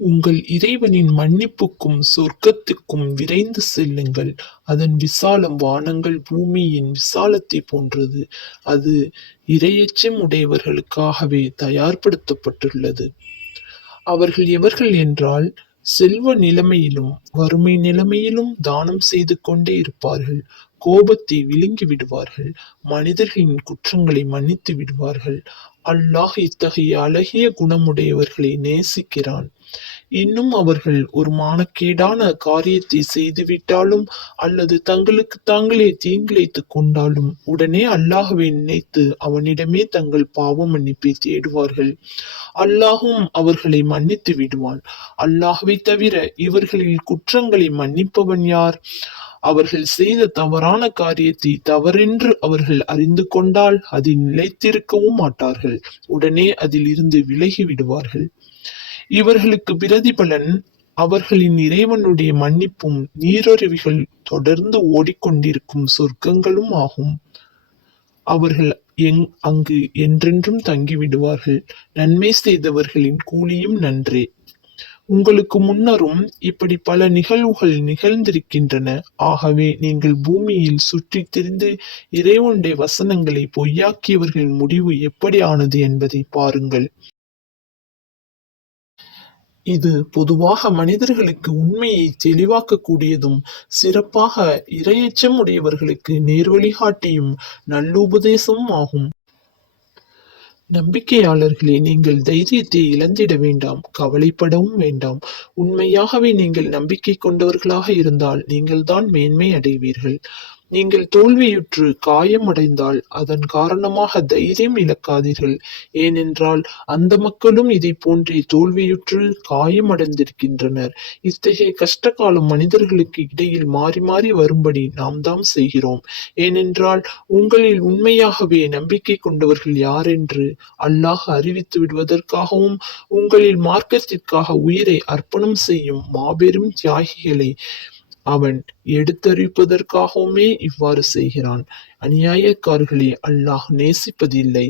உங்கள் இறைவனின் மன்னிப்புக்கும் சொர்க்கத்துக்கும் விரைந்து செல்லுங்கள். அதன் விசாலம் வானங்கள் பூமியின் விசாலத்தை போன்றது. அது இரையச்சம் உடையவர்களுக்காகவே தயார்படுத்தப்பட்டுள்ளது. அவர்கள் எவர்கள் என்றால் செல்வ நிலைமையிலும் வறுமை நிலைமையிலும் தானம் செய்து கொண்டே இருப்பார்கள். கோபத்தை விழுங்கி விடுவார்கள் மனிதர்களின் குற்றங்களை மன்னித்து விடுவார்கள். அல்லாஹ் இத்தகைய அழகிய குணமுடையவர்களை நேசிக்கிறான். இன்னும் அவர்கள் ஒரு மானக்கேடான காரியத்தை செய்துவிட்டாலும் அல்லது தங்களுக்கு தாங்களே தீங்கிழைத்துக் கொண்டாலும் உடனே அல்லாஹுவை நினைத்து அவனிடமே தங்கள் பாவ மன்னிப்பை தேடுவார்கள். அல்லாஹும் அவர்களை மன்னித்து விடுவான். அல்லாஹுவை தவிர இவர்களில் குற்றங்களை மன்னிப்பவன் யார்? அவர்கள் செய்த தவறான காரியத்தை தவறென்று அவர்கள் அறிந்து கொண்டால் அதில் நிலைத்திருக்கவும் மாட்டார்கள். உடனே அதில் இருந்து விலகி விடுவார்கள். இவர்களுக்கு பிரதிபலன் அவர்களின் இறைவனுடைய மன்னிப்பும் நீரொருவிகள் தொடர்ந்து ஓடிக்கொண்டிருக்கும் சொர்க்கங்களும் ஆகும். அவர்கள் எங் அங்கு என்றென்றும் தங்கிவிடுவார்கள். நன்மை செய்தவர்களின் கூலியும் நன்றே. உங்களுக்கு முன்னரும் இப்படி பல நிகழ்வுகள் நிகழ்ந்திருக்கின்றன. ஆகவே நீங்கள் பூமியில் சுற்றி திரிந்து இறைவனுடைய வசனங்களை பொய்யாக்கியவர்களின் முடிவு எப்படி ஆனது என்பதை பாருங்கள். இது பொதுவாக மனிதர்களுக்கு உண்மையை தெளிவாக்கக்கூடியதும் சிறப்பாக இரையச்சம் உடையவர்களுக்கு நேர்வழிகாட்டியும் நல்லுபதேசமும் ஆகும். நம்பிக்கையாளர்களே நீங்கள் தைரியத்தை இழந்திட வேண்டாம் கவலைப்படவும் வேண்டாம். உண்மையாகவே நீங்கள் நம்பிக்கை கொண்டவர்களாக இருந்தால் நீங்கள்தான் மேன்மை அடைவீர்கள் நீங்கள் தோல்வியுற்று காயமடைந்தால் அதன் காரணமாக தைரியம் இழக்காதீர்கள். ஏனென்றால் அந்த மக்களும் இதை போன்றே தோல்வியுற்று காயமடைந்திருக்கின்றனர். இத்தகைய கஷ்ட காலம் மனிதர்களுக்கு இடையில் மாறி மாறி வரும்படி நாம் தாம் செய்கிறோம். ஏனென்றால் உங்களில் உண்மையாகவே நம்பிக்கை கொண்டவர்கள் யாரென்று அல்லாஹ் அறிவித்து விடுவதற்காகவும் உங்களில் மார்க்கத்திற்காக உயிரை அர்ப்பணம் செய்யும் மாபெரும் தியாகிகளை அவன் எடுத்தறிப்பதற்காகவுமே இவ்வாறு செய்கிறான். அநியாயக்காரர்களை அல்லாஹ் நேசிப்பதில்லை.